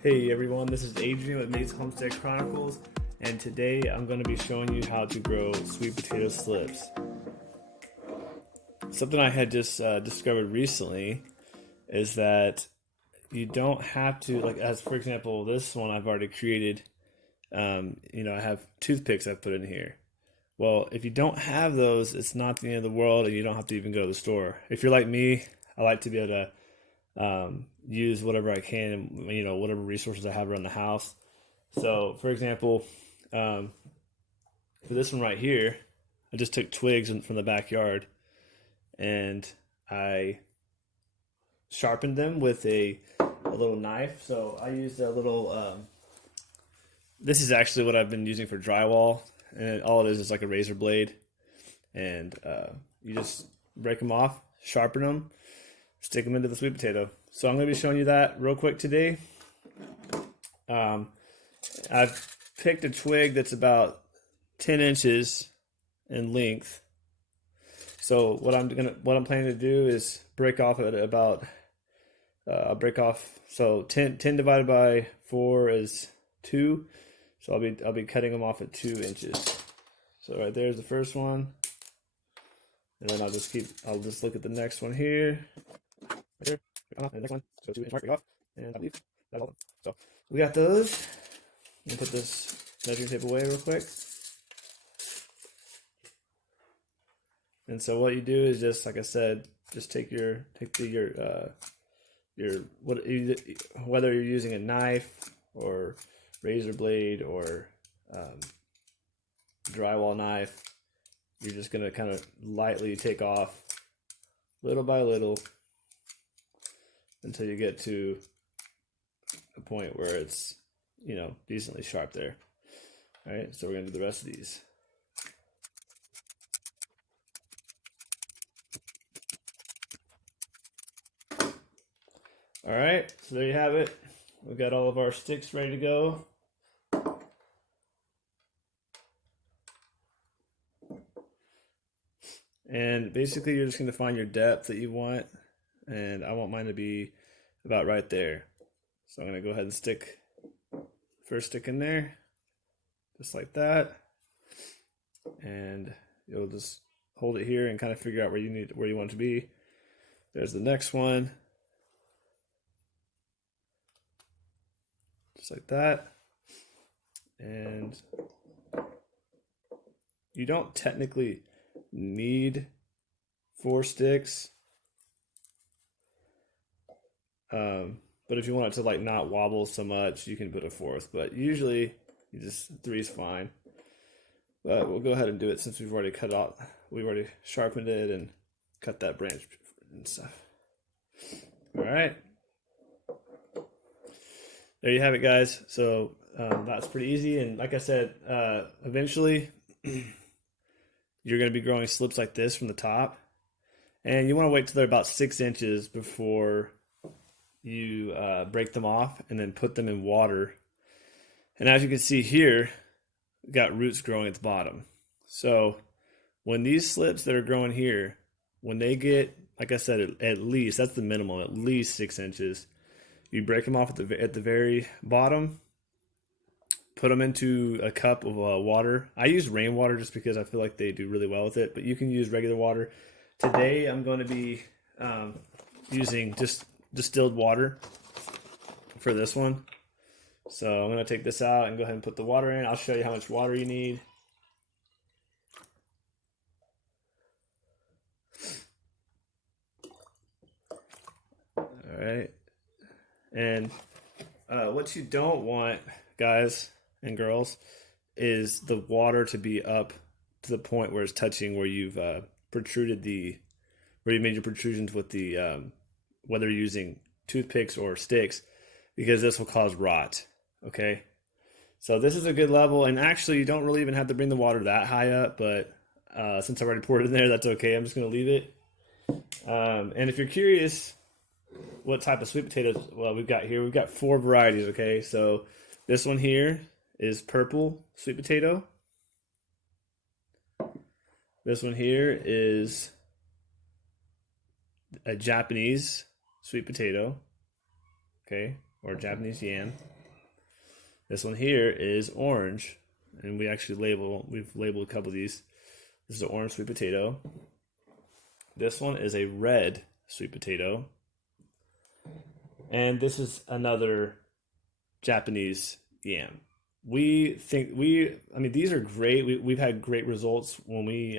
Hey everyone, this is Adrian with Nate's Homestead Chronicles, and today I'm going to be showing you how to grow sweet potato slips. Something I had just discovered recently is that you don't have to, like, as for example, this one I've already created. I have toothpicks I've put in here. Well, if you don't have those, it's not the end of the world, and you don't have to even go to the store. If you're like me, I like to be able to use whatever I can, whatever resources I have around the house. So, for example, um, for this one right here, I just took twigs from the backyard and I sharpened them with a little knife. So I used a little. This is actually what I've been using for drywall, and all it is like a razor blade, and you just break them off, sharpen them, stick them into the sweet potato. So I'm going to be showing you that real quick today. Um, I've picked a twig that's about 10 inches in length. So what I'm planning to do is break off at about I'll break off, so 10 divided by 4 is 2. So I'll be cutting them off at 2 inches. So right there's the first one. And then I'll just look at the next one here. Right there. And the next one. So 2 inch mark, right off. And I believe that's all. So we got those. I'm gonna put this measuring tape away real quick. And so what you do is just, like I said, just take your whether you're using a knife or razor blade or drywall knife, you're just gonna kind of lightly take off little by little until you get to a point where it's decently sharp there. All right, so we're gonna do the rest of these. All right, so there you have it. We've got all of our sticks ready to go. And basically you're just going to find your depth that you want, and I want mine to be about right there. So I'm going to go ahead and stick first stick in there, just like that. And you'll just hold it here and kind of figure out where you want it to be. There's the next one. Just like that. And you don't technically need 4 sticks. But if you want it to like not wobble so much, you can put a 4th. But usually, 3 is fine. But we'll go ahead and do it since we've already we've already sharpened it and cut that branch and stuff. All right. There you have it, guys. So that's pretty easy. And like I said, eventually you're going to be growing slips like this from the top. And you want to wait till they're about 6 inches before you break them off and then put them in water. And as you can see here, we've got roots growing at the bottom. So when these slips that are growing here, when they get, like I said, at least, that's the minimum, at least 6 inches, you break them off at the very bottom, put them into a cup of water. I use rainwater just because I feel like they do really well with it, but you can use regular water. Today I'm going to be using just distilled water for this one. So I'm going to take this out and go ahead and put the water in. I'll show you how much water you need. All right. And what you don't want, guys and girls, is the water to be up to the point where it's touching where you've where you made your protrusions with the whether you're using toothpicks or sticks, because this will cause rot. Okay, so this is a good level, and actually you don't really even have to bring the water that high up, but since I already poured it in there, that's okay. I'm just going to leave it. And if you're curious what type of sweet potatoes, well, we've got 4 varieties. Okay, so this one here is purple sweet potato. This one here is a Japanese sweet potato. Okay, or Japanese yam. This one here is orange, and we've labeled a couple of these. This is an orange sweet potato. This one is a red sweet potato. And this is another Japanese yam. I mean, these are great. We've had great results when we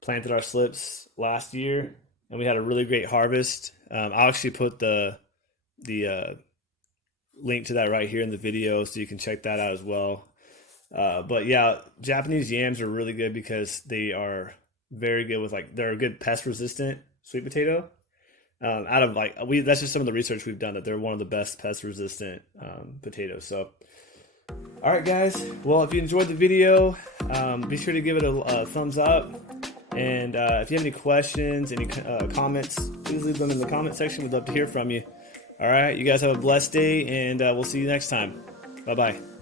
planted our slips last year, and we had a really great harvest. I'll actually put the link to that right here in the video, so you can check that out as well. But yeah, Japanese yams are really good because they are very good with they're a good pest resistant sweet potato. That's just some of the research we've done, that they're one of the best pest resistant potatoes. So, all right, guys. Well, if you enjoyed the video, be sure to give it a thumbs up. And if you have any questions, any comments, please leave them in the comment section. We'd love to hear from you. All right, you guys have a blessed day, and we'll see you next time. Bye-bye.